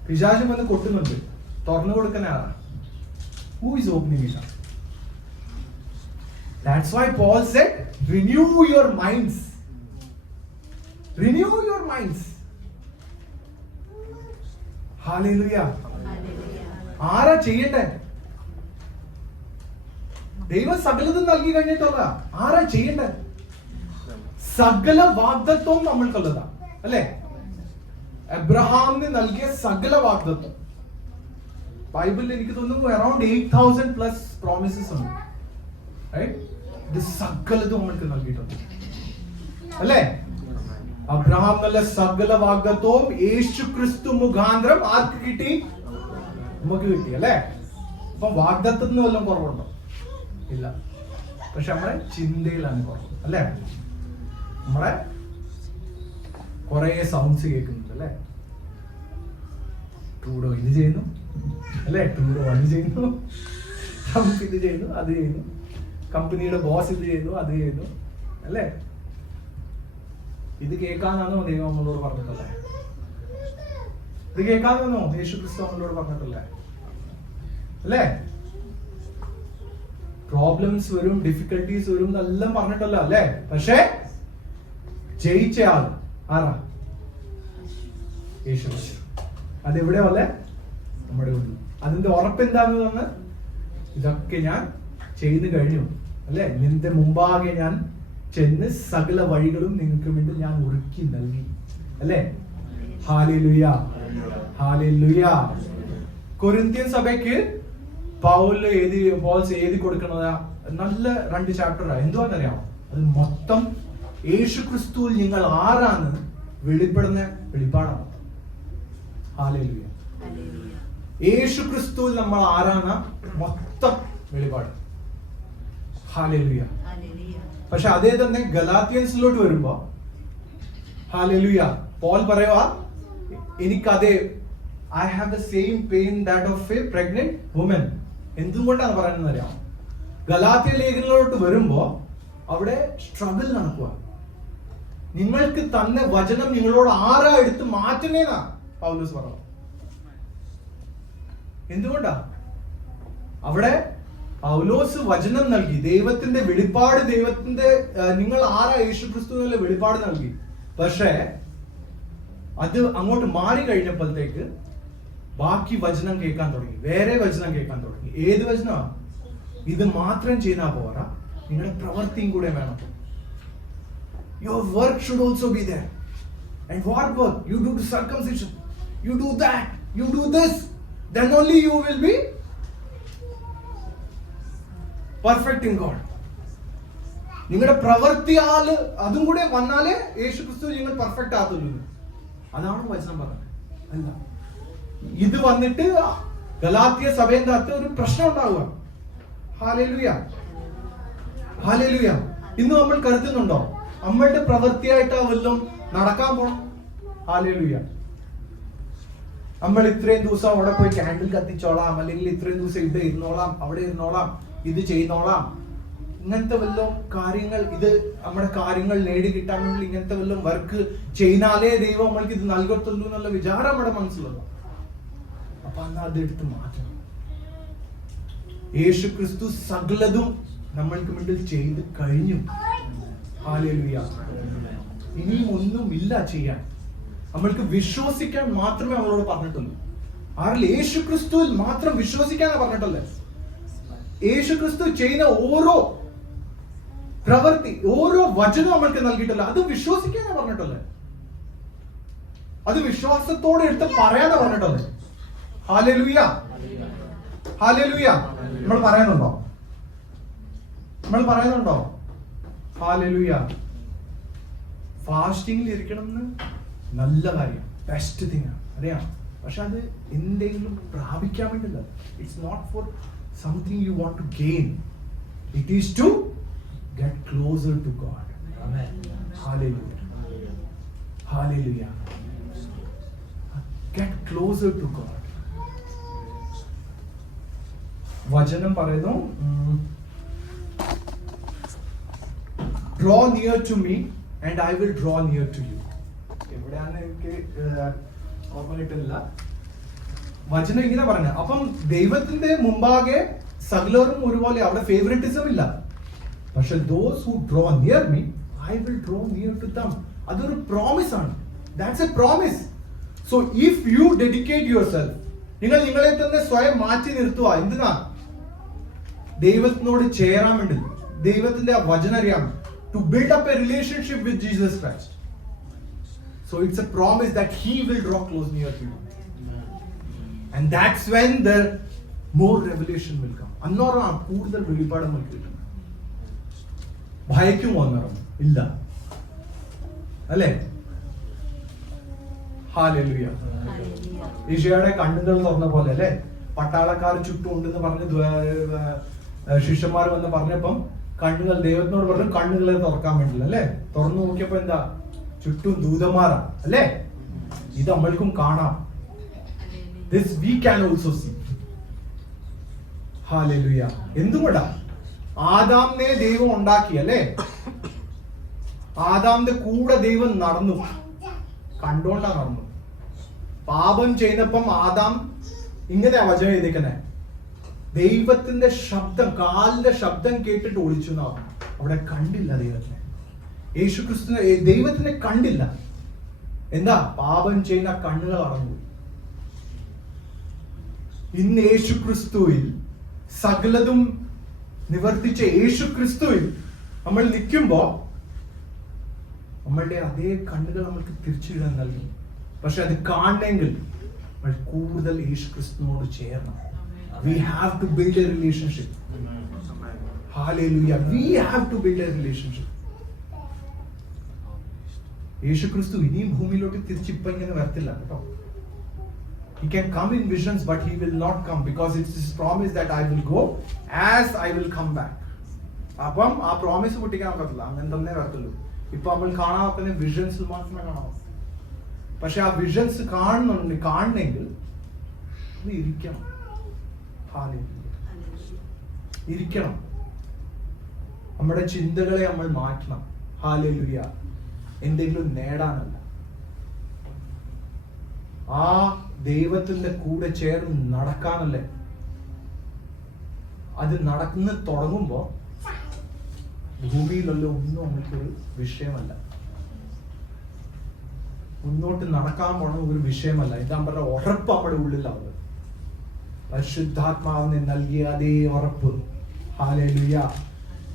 പിശാചും വന്ന് കൊട്ടുന്നുണ്ട്. തുറന്നു കൊടുക്കുന്ന ആരാ? Who is opening it up? That's why Paul said, renew your minds. Renew your minds. Hallelujah. ആരാ ചെയ്യണ്ടേ? ദൈവം സകലതും നൽകി കഴിഞ്ഞിട്ടുള്ള ആരാ ചെയ്യണ്ടേ? സകല വാഗ്ദത്വവും നമ്മൾക്കുള്ളതാ അല്ലേ? എബ്രഹാമിന് നൽകിയ സകല വാഗ്ദത്വം ബൈബിളിൽ എനിക്ക് തോന്നുന്നു അറൌണ്ട് 8,000+ പ്രോമിസസ് ഉണ്ട്, റൈറ്റ്? ഇത് സകലതും നമ്മൾക്ക് നൽകിയിട്ടുണ്ട് അല്ലേ? അബ്രഹാം നല്ല സകല വാഗ്ദത്വവും യേശു ക്രിസ്തു മുഖാന്തരം ആർക്ക് കിട്ടി? നമുക്ക് കിട്ടി അല്ലേ? അപ്പൊ വാഗ്ദത്വത്തിന് വല്ലതും കുറവുണ്ടോ? ഇല്ല. പക്ഷെ നമ്മുടെ ചിന്തയിലാണ് കുറവ് അല്ലേ? നമ്മളെ കുറെ സൗണ്ട്സ് കേൾക്കുന്നുണ്ട് അല്ലേ? ട്രൂഡോ ഇത് ചെയ്യുന്നു അല്ലേ? ട്രൂഡോ അത് ചെയ്യുന്നു, ട്രംപ് ഇത് ചെയ്യുന്നു, അത് ചെയ്യുന്നു, കമ്പനിയുടെ ബോസ് ഇത് ചെയ്യുന്നു, അത് ചെയ്യുന്നു അല്ലേ? ഇത് കേൾക്കാനാണോ ദൈവം നമ്മളോട് പറഞ്ഞിട്ടല്ലേ? ഇത് കേൾക്കാനാണോ യേശു ക്രിസ്തു നമ്മളോട് പറഞ്ഞിട്ടല്ലേ? അല്ലേ? പ്രോബ്ലംസ് വരും, ഡിഫിക്കൽട്ടീസ് വരും എന്നെല്ലാം പറഞ്ഞിട്ടല്ല അല്ലേ? പക്ഷേ ജയിച്ച ആൾ ആരാ? യേശു. അതെവിടെ അല്ലേ? നമ്മുടെ ഉള്ളിൽ. അതിന്റെ ഉറപ്പ് എന്താണെന്ന് പറഞ്ഞാൽ ഇതൊക്കെ ഞാൻ ചെയ്തു കഴിഞ്ഞു അല്ലെ? നിന്റെ മുമ്പാകെ ഞാൻ ചെന്ന് സകല വഴികളും നിങ്ങൾക്ക് വേണ്ടി ഞാൻ ഒരുക്കി നൽകി അല്ലെ? Hallelujah, hallelujah. കൊരിന്ത്യൻ സഭയ്ക്ക് പൗൽ എഴുതി കൊടുക്കുന്നത് നല്ല 2 ചാപ്റ്ററാണ്. എന്തുവാന്നറിയാമോ? അത് മൊത്തം യേശു ക്രിസ്തുവിൽ നിങ്ങൾ ആരാന്ന് വെളിപ്പെടുന്ന വെളിപ്പാടാണ്. ഹല്ലേലൂയ. യേശു ക്രിസ്തുവിൽ നമ്മൾ ആരാണ് മൊത്തം വെളിപാട്. ഹല്ലേലൂയ. പക്ഷെ അതേ തന്നെ ഗലാത്യൻസിലോട്ട് വരുമ്പോ ഹല്ലേലൂയ പോൾ പറയുക, എനിക്കതേ I have the same pain that of a pregnant woman. എന്തുകൊണ്ടാണ് പറയുന്നത് അറിയാമോ? ഗലാത്യ ലേഖനങ്ങളിലോട്ട് വരുമ്പോ അവിടെ സ്ട്രഗിൾ നടക്കുക. നിങ്ങൾക്ക് തന്ന വചനം നിങ്ങളോട് ആരാ എടുത്ത് മാറ്റുന്നേന്നാ പൗലോസ് പറഞ്ഞു. എന്തുകൊണ്ടാ? അവിടെ പൗലോസ് വചനം നൽകി, ദൈവത്തിന്റെ വെളിപ്പാട്, ദൈവത്തിന്റെ നിങ്ങൾ ആരാ യേശു ക്രിസ്തുവിന്റെ വെളിപ്പാട് നൽകി. പക്ഷേ അത് അങ്ങോട്ട് മാറി കഴിഞ്ഞപ്പോഴത്തേക്ക് ബാക്കി വചനം കേൾക്കാൻ തുടങ്ങി, വേറെ വചനം കേൾക്കാൻ തുടങ്ങി. ഏത് വചനമാണ്? ഇത് മാത്രം ചെയ്താൽ പോരാ, നിങ്ങളുടെ പ്രവൃത്തിയും കൂടെ വേണം. Your work should also be there. And what work? You do the circumcision, you do that, you do this, then only you will be perfect in God. നിങ്ങളുടെ പ്രവൃത്തിയാൽ അതും കൂടെ വന്നാലേ യേശു ക്രിസ്തു നിങ്ങൾ പെർഫെക്റ്റ് ആകുള്ളൂ. അതാണ് വചനം പറഞ്ഞത്. അല്ല, ഇത് വന്നിട്ട് ഗലാത്യ സഭയുടെ അകത്ത് ഒരു പ്രശ്നം ഉണ്ടാവുക. Hallelujah, hallelujah. ഇന്ന് നമ്മൾ കരുതുന്നുണ്ടോ നമ്മളുടെ പ്രവൃത്തിയായിട്ട് വല്ലതും നടക്കാൻ പോണം? ഹല്ലേലൂയ. നമ്മൾ ഇത്രയും ദിവസം അവിടെ പോയി ക്യാൻഡിൽ കത്തിച്ചോളാം, അല്ലെങ്കിൽ ഇത്രയും ദിവസം ഇവിടെ ഇരുന്നോളാം, അവിടെ ഇരുന്നോളാം, ഇത് ചെയ്യുന്നോളാം, ഇങ്ങനത്തെ വല്ലതും കാര്യങ്ങൾ, ഇത് നമ്മുടെ കാര്യങ്ങൾ നേടി കിട്ടാൻ വേണ്ടി ഇങ്ങനത്തെ വല്ലതും വർക്ക് ചെയ്താലേ ദൈവം നമ്മൾക്ക് ഇത് നൽകത്തുള്ളൂ എന്നുള്ള വിചാരം നമ്മുടെ മനസ്സിലുള്ള. അപ്പൊ അന്ന് അത് എടുത്ത് മാറ്റണം. യേശു ക്രിസ്തു സകലതും നമ്മൾക്ക് മുന്നിൽ ചെയ്ത് കഴിഞ്ഞു. ഹല്ലേലൂയ. ഇനിയും ഒന്നും ഇല്ല ചെയ്യാൻ. നമ്മൾക്ക് വിശ്വസിക്കാൻ മാത്രമേ അവളോട് പറഞ്ഞിട്ടുള്ളൂ. ആരിൽ? യേശു ക്രിസ്തുവിൽ മാത്രം വിശ്വസിക്കാനാണ് പറഞ്ഞിട്ടുള്ളത്. യേശു ക്രിസ്തു ചെയ്യുന്ന ഓരോ പ്രവൃത്തി, ഓരോ വചനം നമ്മൾക്ക് നൽകിയിട്ടില്ല, അത് വിശ്വസിക്കാനാണ് പറഞ്ഞിട്ടുള്ളത്. അത് വിശ്വാസത്തോടെ എടുത്ത് പറയാനാണ് പറഞ്ഞിട്ടുള്ളത്. Hallelujah, hallelujah. നമ്മൾ പറയുന്നുണ്ടോ? നമ്മൾ പറയുന്നുണ്ടോ? ഹല്ലേലൂയ. ഫാസ്റ്റിംഗിൽ ഇരിക്കണം എന്ന് നല്ല കാര്യം, ബെസ്റ്റ് തിങ് ആണ്, അറിയാം. പക്ഷെ അത് എന്തെങ്കിലും പ്രാപിക്കാൻ വേണ്ടില്ല. It's not for something you want to gain. It is to get closer to God. Hallelujah, hallelujah. Get closer to God. വചനം പറയുന്നു, draw near to me and I will draw near to you. എവിടെയാണ് എനിക്ക് ഓർമ്മ കിട്ടുന്നില്ല. വചനം ഇങ്ങനെ പറഞ്ഞ. അപ്പം ദൈവത്തിന്റെ മുമ്പാകെ സകലരും ഒരുപോലെ, അവിടെ ഫേവറിറ്റിസം ഇല്ല. പക്ഷെ those who draw near me, I will draw near to them. അതൊരു പ്രോമിസ് ആണ്. That's a promise. So if you dedicate yourself, നിങ്ങൾ നിങ്ങളെ തന്നെ സ്വയം മാറ്റി നിർത്തുക. എന്തിനാ? ദൈവത്തിനോട് ചേരാൻ വേണ്ടി, ദൈവത്തിന്റെ ആ വചനം അറിയാം. To build up a relationship with Jesus Christ. So it's a promise that He will draw close near to you. And that's when the more revelation will come. അന്നോറാണ് കൂടുതൽ വെളിപ്പാട് നമുക്ക് കിട്ടുന്നത്. ഭയക്കും അന്നേരം ഇല്ല, അല്ലേ? ഹല്ലേലൂയ. ഈശോയുടെ കണ്ണുകൾ തുറന്ന പോലെ, അല്ലേ? പട്ടാളക്കാർ ചുറ്റും ഉണ്ടെന്ന് പറഞ്ഞ് ശിഷ്യന്മാർ വന്ന് പറഞ്ഞപ്പം കണ്ണുകൾ, ദൈവത്തിനോട് പറഞ്ഞു കണ്ണുകളെ തുറക്കാൻ വേണ്ടില്ല, അല്ലേ? തുറന്നു നോക്കിയപ്പോ എന്താ? ചുറ്റും ദൂതന്മാരാ, അല്ലേ? ഇത് നമ്മൾക്കും കാണാം. This we can also see. Hallelujah. എന്തുകൊണ്ടാ? ആദാമിനെ ദൈവം ഉണ്ടാക്കി, അല്ലേ? ആദാമിന്റെ കൂടെ ദൈവം നടന്നു, കണ്ടോണ്ടാ നടന്നു. പാപം ചെയ്തപ്പം ആദാം ഇങ്ങനെയാ വചനം എഴുതിക്കണേ, ദൈവത്തിന്റെ ശബ്ദം, കാലിന്റെ ശബ്ദം കേട്ടിട്ട് ഒളിച്ചു എന്നാ പറഞ്ഞു. അവിടെ കണ്ടില്ല ദൈവത്തിനെ. യേശു ക്രിസ്തു ദൈവത്തിനെ കണ്ടില്ല. എന്താ? പാപം ചെയ്യുന്ന കണ്ണുകൾ അടഞ്ഞു. ഇന്ന് യേശു ക്രിസ്തുവിൽ സകലതും നിവർത്തിച്ച യേശു ക്രിസ്തുവിൽ നമ്മൾ നിൽക്കുമ്പോ നമ്മളുടെ അതേ കണ്ണുകൾ നമ്മൾക്ക് തിരിച്ചിടാൻ നൽകി. പക്ഷെ അത് കാണണമെങ്കിൽ നമ്മൾ കൂടുതൽ യേശു ക്രിസ്തുവിനോട് ചേരണം. We have to build a relationship. Hallelujah. We have to build a relationship. യേശു ക്രിസ്തു ഇനിയും ഭൂമിയിലോട്ട് തിരിച്ചിപ്പോ ഇങ്ങനെ വരത്തില്ല കേട്ടോ. He can come in visions, but he will not come because it's his promise that I will go as I will come back. അപ്പം ആ promise പൊട്ടിക്കാൻ പറ്റില്ല, അങ്ങനെ തന്നെ വരത്തുള്ളൂ. ഇപ്പൊ നമ്മൾ കാണാൻ വിഷൻസിൽ മാത്രമേ കാണാവൂ. പക്ഷെ ആ വിഷൻസ് കാണണമെങ്കിൽ അത് ഇരിക്കണം. ഇരിക്കണം. നമ്മുടെ ചിന്തകളെ നമ്മൾ മാറ്റണം. ഹല്ലേലൂയ. എന്തെങ്കിലും നേടാനല്ല, ആ ദൈവത്തിന്റെ കൂടെ ചേർന്ന് നടക്കാനല്ലേ. അത് നടക്കുന്ന തുടങ്ങുമ്പോ ഭൂമിയിലുള്ള ഒന്നും നമുക്കൊരു വിഷയമല്ല. മുന്നോട്ട് നടക്കാൻ പോണ ഒരു വിഷയമല്ല. ഇതാ പറഞ്ഞ ഉറപ്പ് നമ്മുടെ ഉള്ളിലാവുന്നത്. പരിശുദ്ധാത്മാവിന് നൽകിയ അതേ ഉറപ്പ്. ഹല്ലേലൂയ.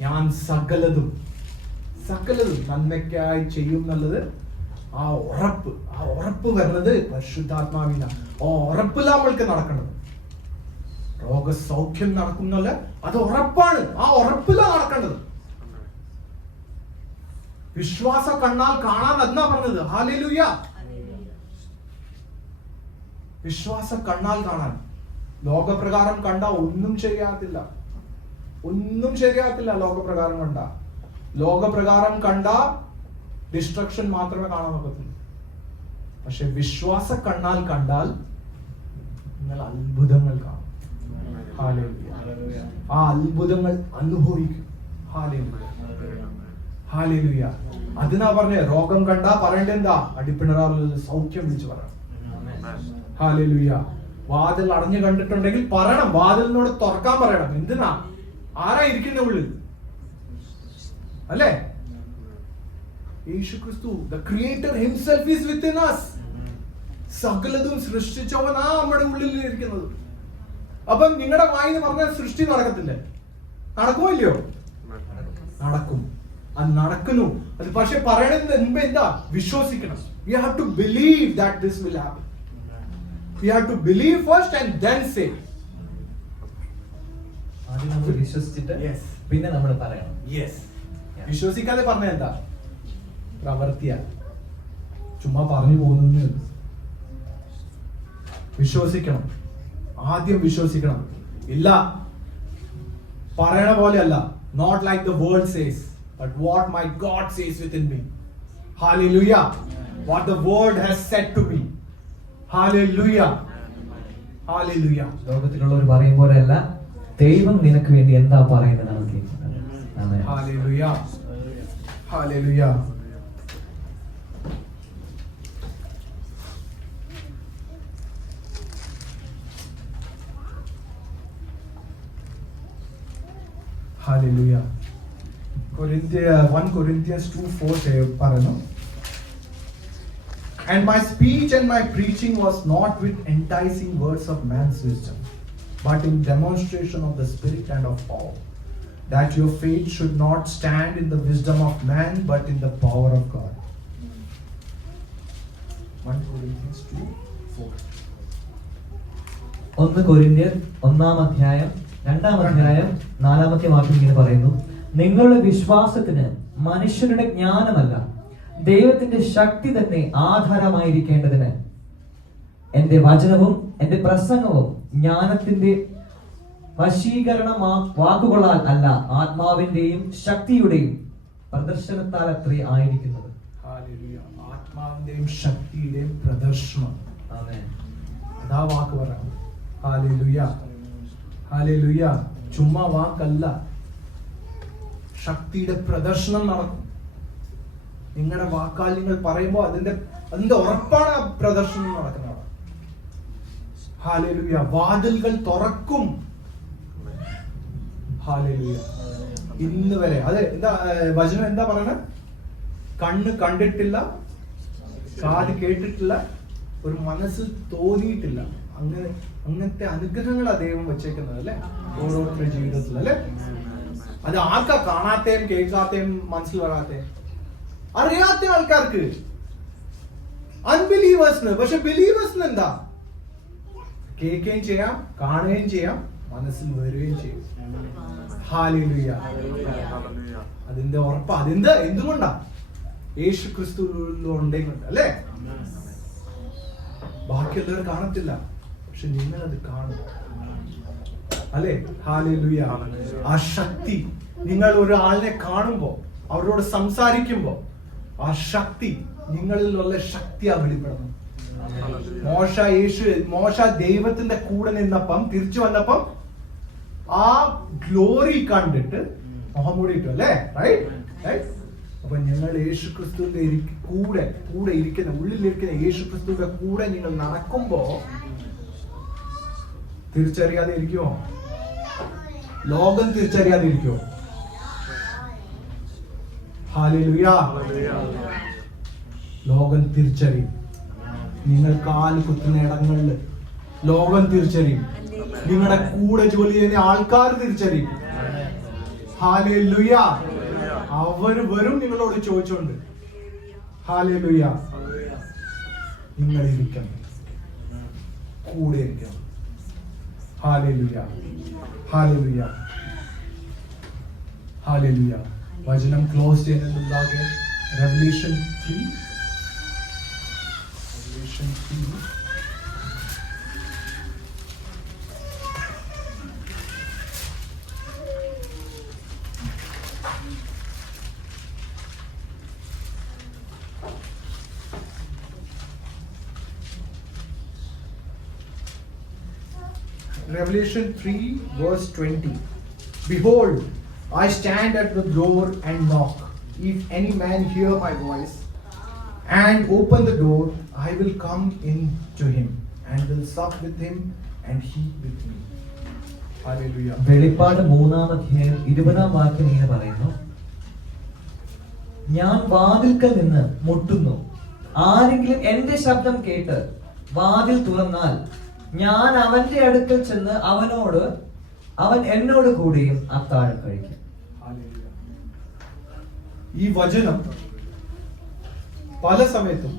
ഞാൻ സകലതും നന്മയ്ക്കായി ചെയ്യും എന്നുള്ളത് ആ ഉറപ്പ് വരുന്നത് പരിശുദ്ധാത്മാവിന. ആ ഉറപ്പില്ല നമ്മൾക്ക് നടക്കേണ്ടത്. രോഗസൗഖ്യം നടക്കുന്നല്ല, അത് ഉറപ്പാണ്. ആ ഉറപ്പില്ല നടക്കേണ്ടത്. വിശ്വാസ കണ്ണാൽ കാണാൻ എന്നാ പറഞ്ഞത്. ഹല്ലേലൂയ. വിശ്വാസ കണ്ണാൽ കാണാൻ. ലോകപ്രകാരം കണ്ട ഒന്നും ശരിയാകത്തില്ല. ലോകപ്രകാരം കണ്ട ഡിസ്ട്രക്ഷൻ മാത്രമേ കാണാൻ പറ്റത്തുള്ളൂ. പക്ഷെ വിശ്വാസ കണ്ണാൽ കണ്ടാൽ നിങ്ങൾ അത്ഭുതങ്ങൾ കാണും. ഹല്ലേലൂയ. ആ അത്ഭുതങ്ങൾ അനുഭവിക്കും. ഹല്ലേലൂയ. അതിനാ പറഞ്ഞേ, രോഗം കണ്ടാ പറയേണ്ട എന്താ? അടിപ്പിണറാൽ സൗഖ്യം വിളിച്ചു പറയണം. ഹല്ലേലൂയ. വാതിൽ അടഞ്ഞു കണ്ടിട്ടുണ്ടെങ്കിൽ പറയണം, വാതിലിനോട് തുറക്കാൻ പറയണം. എന്തിനാ? ആരാ ഇരിക്കുന്ന ഉള്ളിൽ? അല്ലേ? യേശു ക്രിസ്തു, the creator himself is within us. സകലതും സൃഷ്ടിച്ചവനാ നമ്മുടെ ഉള്ളിൽ ഇരിക്കുന്നത്. അപ്പം നിങ്ങളുടെ വായിന്ന് പറഞ്ഞ സൃഷ്ടി നടക്കത്തില്ലേ? നടക്കുമോ ഇല്ലയോ? നടക്കും. അത് നടക്കുന്നു. അത് പക്ഷെ പറയണത് മുമ്പ് എന്താ? വിശ്വസിക്കണം. We have to believe that this will happen. We have to believe first and then say. ആദ്യം നമ്മൾ വിശ്വസിച്ചിട്ട് പിന്നെ നമ്മൾ പറയണം. വിശ്വസിക്കാതെ പറഞ്ഞ എന്താ? പ്രവർത്തിയ ചുമ്മാ പറഞ്ഞു പോകുന്നു. വിശ്വസിക്കണം. ആദ്യം വിശ്വസിക്കണം. ഇല്ല, പറയണ പോലെയല്ല. Not like the world says, but what my God says within me. Hallelujah. What the word has said to me. Hallelujah. ലോകത്തിലുള്ളവർ പറയും പോലെയല്ല, ദൈവം നിനക്ക് വേണ്ടി എന്താ പറയുന്നത് നമുക്ക് കേൾക്കുന്നത്. Hallelujah. Hallelujah. Hallelujah. 1 Corinthians 2:4 പറയുന്നു. And my speech and my preaching was not with enticing words of man's wisdom, but in demonstration of the Spirit and of power, that your faith should not stand in the wisdom of man, but in the power of God. 1 Corinthians 2:4. 1 കൊരിന്ത്യർ 1-ാം അധ്യായം 4-ാമത്തെ വാക്യം ഇങ്ങനെ പറയുന്നു: നിങ്ങളുടെ വിശ്വാസത്തിന് മനുഷ്യരുടെ ജ്ഞാനമല്ല, ദൈവത്തിന്റെ ശക്തി തന്നെ ആധാരമായിരിക്കേണ്ടതിന് എന്റെ വചനവും എന്റെ പ്രസംഗവും ജ്ഞാനത്തിന്റെ വശീകരണ വാക്കുകളാൽ അല്ല, ആത്മാവിന്റെയും ശക്തിയുടെയും പ്രദർശനത്താൽ അത്രേ ആയിരിക്കുന്നത്. ആത്മാവിന്റെയും ശക്തിയുടെയും പ്രദർശനം. ആമേൻ. അതാ വാക്ക് പറയാം. ഹല്ലേലൂയ. ഹല്ലേലൂയ. ചുമ്മാ വാക്കല്ല, ശക്തിയുടെ പ്രദർശനം നടക്കും. നിങ്ങളുടെ വാക്കാൽ നിങ്ങൾ പറയുമ്പോൾ അതിന്റെ ഉറപ്പാണ് ആ പ്രദർശനം നടക്കുന്നത്. ഹല്ലേലൂയ. വാതിലുകൾ തുറക്കും. ഹല്ലേലൂയ. ഇന്ന് വരെ അത് എന്താ വചനം എന്താ പറയണ? കണ്ണ് കണ്ടിട്ടില്ല, കാത് കേട്ടിട്ടില്ല, ഒരു മനസ്സിൽ തോന്നിയിട്ടില്ല. അങ്ങനത്തെ അനുഗ്രഹങ്ങളാ ദൈവം വെച്ചേക്കുന്നത് അല്ലെ ഓരോരുത്തരുടെ ജീവിതത്തിൽ അല്ലെ. അത് ആർക്കാ? കാണാത്തേം കേൾക്കാത്തേം മനസ്സിൽ വരാത്തേം അറിയാത്ത ആൾക്കാർക്ക്, അൺബിലീവേഴ്സിന്. പക്ഷെ ബിലീവേഴ്സിന് എന്താ? കേൾക്കുകയും ചെയ്യാം, കാണുകയും ചെയ്യാം, മനസ്സിൽ വരികയും ചെയ്യും. ഹല്ലേലൂയ. അതിന്റെ ഉറപ്പ്. അതിന്റെ എന്തുകൊണ്ടാ? യേശു ക്രിസ്തുവിലുണ്ടെങ്കിൽ അല്ലേ. ബാക്കിയുള്ളവർ കാണത്തില്ല, പക്ഷെ നിങ്ങൾ അത് കാണും അല്ലെ. ഹല്ലേലൂയ. ആ ശക്തി നിങ്ങൾ ഒരാളിനെ കാണുമ്പോ, അവരോട് സംസാരിക്കുമ്പോ, ആ ശക്തി നിങ്ങളിലുള്ള ശക്തിയാ വെളിപ്പെടുന്നു. മോശ ദൈവത്തിന്റെ കൂടെ നിന്നപ്പം തിരിച്ചു വന്നപ്പം ആ ഗ്ലോറി കണ്ടിട്ട് മുഖംമൂടിയിട്ടു അല്ലേ. റൈറ്റ്. അപ്പൊ ഞങ്ങൾ യേശു ക്രിസ്തുവിന്റെ കൂടെ ഇരിക്കുന്ന, ഉള്ളിലിരിക്കുന്ന യേശു ക്രിസ്തുവിന്റെ കൂടെ നിങ്ങൾ നടക്കുമ്പോ തിരിച്ചറിയാതെ ഇരിക്കുമോ? ലോകം തിരിച്ചറിയാതെ ഇരിക്കുമോ? ഹല്ലേലൂയ. ലോകം തിരിച്ചറിയും. നിങ്ങൾ കാല് കുത്തുന്ന ഇടങ്ങളിൽ ലോകം തിരിച്ചറിയും. നിങ്ങളുടെ കൂടെ ജോലി ചെയ്യുന്ന ആൾക്കാർ തിരിച്ചറിയും. ഹല്ലേലൂയ. അവര് വരും നിങ്ങളോട് ചോദിച്ചോണ്ട്. ഹല്ലേലൂയ. നിങ്ങൾ ഇരിക്കണം, കൂടെ ഇരിക്കണം. ഹല്ലേലൂയ. ഹല്ലേലൂയ. ഹല്ലേലൂയ. വചനം close ചെയ്യുന്നതിനുണ്ടാകെ Revelation 3. Revelation 3. Revelation 3 verse 20. Behold, I stand at the door and knock. If any man hear my voice and open the door, I will come in to him and will sup with him and he with me. Hallelujah. വെളിപ്പാട് 3-ാം അധ്യായം 20-ാം വാക്യം ഇങ്ങനെ പറയുന്നു, ഞാൻ വാതിൽക്കൽ നിന്ന് മുട്ടുന്നു. ആരെങ്കിലും എന്റെ ശബ്ദം കേട്ട് വാതിൽ തുറന്നാൽ ഞാൻ അവന്റെ അടുക്കൽ ചെന്ന് അവൻ എന്നോട് കൂടെയും അത്താഴം കഴിക്കും. ഈ വചനം പല സമയത്തും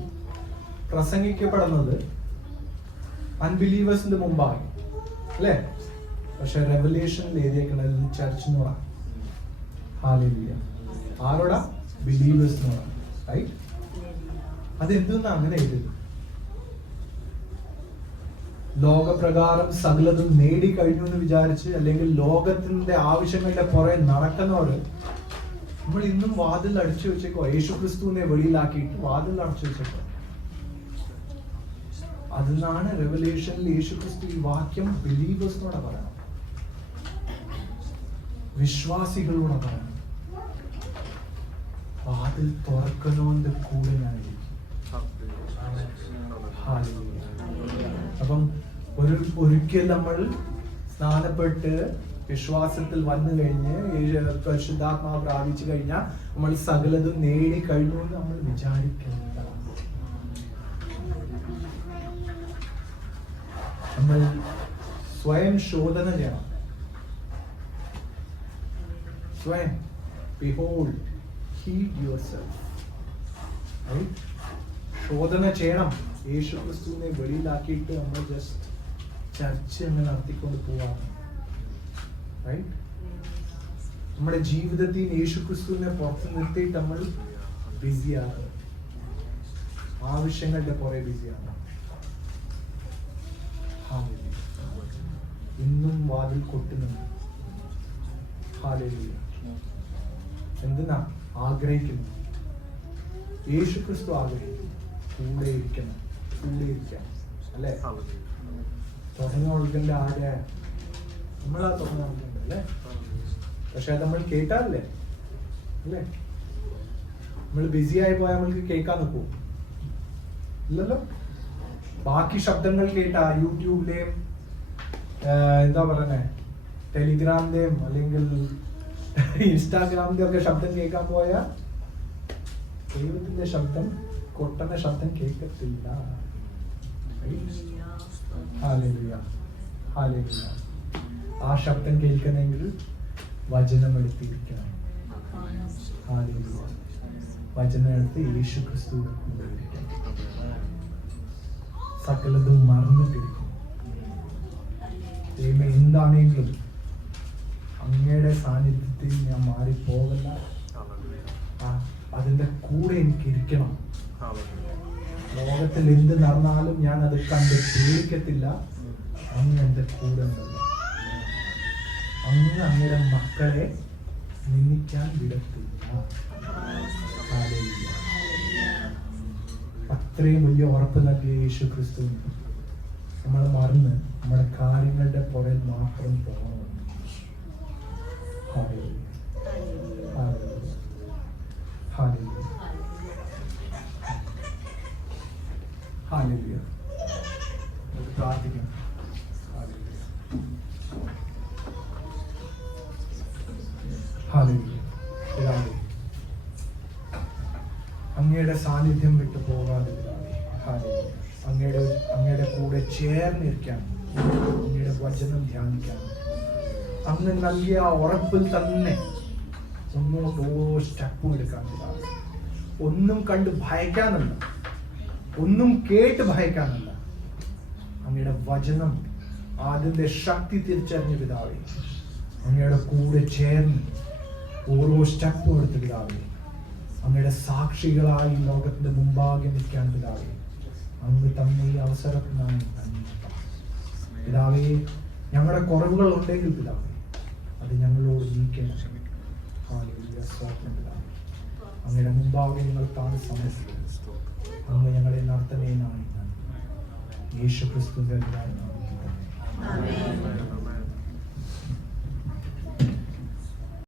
പ്രസംഗിക്കപ്പെടുന്നത് അൺബിലീവേഴ്സിന്റെ മുമ്പായി, അല്ലേ? പക്ഷെ റെവലേഷനിൽ എഴുതിയേക്കുന്നത് ചർച്ച് എന്ന് പറയാം. ഹല്ലേലൂയ. ആരോടാ? ബിലീവേഴ്സ് എന്ന് പറയാം. റൈറ്റ്? അതെന്തെന്നാ അങ്ങനെ എഴുതിയത്? ലോകപ്രകാരം സകലതും നേടിക്കഴിഞ്ഞു എന്ന് വിചാരിച്ച്, അല്ലെങ്കിൽ ലോകത്തിന്റെ ആവശ്യങ്ങളുടെ പുറകെ നടക്കുന്നവര് നമ്മൾ ഇന്നും വാതിൽ അടച്ചു വെച്ചേക്കോ. യേശു ക്രിസ്തുവിനെ വെളിയിലാക്കിയിട്ട് വാതിൽ അടച്ചു വെച്ചേക്കോ. അതിനാണ് റെവലേഷനിൽ യേശു ക്രിസ്തു ഈ വാക്യം ബിലീവേഴ്സിനോട് പറയണം, വിശ്വാസികളോട് പറയണം. വാതിൽ തുറക്കുന്നവന്റെ കൂടെ ഞാനിരിക്കും. അപ്പം ഒരിക്കൽ നമ്മൾ സ്നാനപ്പെട്ട് വിശ്വാസത്തിൽ വന്നു കഴിഞ്ഞ് പരിശുദ്ധാത്മാവ് പ്രാപിച്ചു കഴിഞ്ഞാൽ നമ്മൾ സകലതും നേടി കഴിഞ്ഞു എന്ന് നമ്മൾ വിചാരിക്കുന്നതാണ്. നമ്മൾ സ്വയം ശോധന ചെയ്യണം. സ്വയം behold, heed yourself. ശോധന ചെയ്യണം. യേശു ക്രിസ്തുവിനെ വെളിയിലാക്കിയിട്ട് നമ്മൾ ജസ്റ്റ് ചർച്ച അങ്ങനെ നടത്തിക്കൊണ്ട് പോവാണ്. റൈറ്റ്? നമ്മുടെ ജീവിതത്തിൽ യേശു ക്രിസ്തുവിനെ പുറത്ത് നിർത്തിയിട്ട് നമ്മൾ ബിസിയാണ്, ആവശ്യങ്ങളുടെ കുറെ ബിസിയാണ്. ഇന്നും വാതിൽ കൊട്ടുന്നുണ്ട്. ഹല്ലേലൂയ. എന്തിനാ ആഗ്രഹിക്കുന്നു? യേശു ക്രിസ്തു ആഗ്രഹിക്കുന്നു കൂടെ ഇരിക്കണം, കൂടെ ഇരിക്കാം, അല്ലേ? തുറന്നു കൊടുക്കേണ്ട ആരെ? നമ്മളാ തുറന്നു കൊടുക്കേണ്ടത്, അല്ലേ? പക്ഷെ നമ്മൾ കേട്ടാലേ, അല്ലേ? നമ്മൾ ബിസി ആയി പോയാൽ നമ്മൾക്ക് കേൾക്കാൻ നിൽക്കും ഇല്ലല്ലോ. ബാക്കി ശബ്ദങ്ങൾ കേട്ടാ യൂട്യൂബിലെയും എന്താ പറയുന്നേ ടെലിഗ്രാമിന്റെയും അല്ലെങ്കിൽ ഇൻസ്റ്റാഗ്രാമിന്റെ ഒക്കെ ശബ്ദം കേൾക്കാൻ പോയാൽ ദൈവത്തിന്റെ ശബ്ദം, കൊട്ടന്റെ ശബ്ദം കേൾക്കത്തില്ല. ഹല്ലേലൂയ. ഹല്ലേലൂയ. ആ ശബ്ദം കേൾക്കണമെങ്കിൽ വചനം എടുത്തിരിക്കണം. ഹല്ലേലൂയ. വചനം എടുത്ത് യേശു ക്രിസ്തുവിന്റെ കൂടെ ഇരിക്കണം. സകലതും മറന്നിട്ടിരിക്കും. ദൈവമേ, എന്താണെങ്കിലും അങ്ങയുടെ സാന്നിധ്യത്തിൽ ഞാൻ മാറിപ്പോകല്ല. അതിന്റെ കൂടെ എനിക്ക് ഇരിക്കണം. ലോകത്തിൽ എന്ത് നടന്നാലും ഞാൻ അത് കണ്ട് പേടിക്കത്തില്ല. അങ്ങ് എന്റെ കൂടെ ഉണ്ടല്ലോ. അങ്ങ് അങ്ങയുടെ മക്കളെ നിന്ദിക്കാൻ വിടത്തില്ല. അത്രയും വലിയ ഉറപ്പ് നൽകിയ യേശു ക്രിസ്തു നമ്മൾ മറന്ന് നമ്മുടെ കാര്യങ്ങളുടെ പുറകിൽ മാത്രം പോകണം. പ്രാർത്ഥിക്കാം. അങ്ങയുടെ സാന്നിധ്യം വിട്ടു പോകാതെ അങ്ങയുടെ കൂടെ ചേർന്നിരിക്കാൻ, അങ്ങയുടെ വചനം ധ്യാനിക്കാൻ, അങ്ങ് നൽകിയ ആ ഉറപ്പിൽ തന്നെ മുന്നോട്ട് ഓരോ സ്റ്റെപ്പും എടുക്കാൻ പിതാവേ. ഒന്നും കണ്ട് ഭയക്കാനല്ല, ഒന്നും കേട്ട് ഭയക്കാനല്ല, അങ്ങയുടെ വചനം അതിന്റെ ശക്തി തിരിച്ചറിഞ്ഞ പിതാവേ, അങ്ങയുടെ കൂടെ ചേർന്ന് ഓരോ സ്റ്റെപ്പും എടുത്ത് പിതാവേ, അങ്ങയുടെ സാക്ഷികളായി ലോകത്തിന്റെ മുമ്പാകെ നിൽക്കാൻ പിതാവേ, അങ്ങ് തന്ന ഈ അവസരത്തിനായി നന്ദി പിതാവേ. ഞങ്ങളുടെ കുറവുകൾ ഉണ്ടെങ്കിൽ പിതാവേ, അത് ഞങ്ങളോട് നീക്കണം. ഹല്ലേലൂയ, സ്തോത്രം പിതാവേ. അങ്ങയുടെ മുമ്പാകെ നിങ്ങൾ താഴെ സമർപ്പിക്കുന്നു. അങ്ങ് ഞങ്ങളെ നടത്തണേനായി യേശു ക്രിസ്തുവിന്റെ നാമത്തിൽ.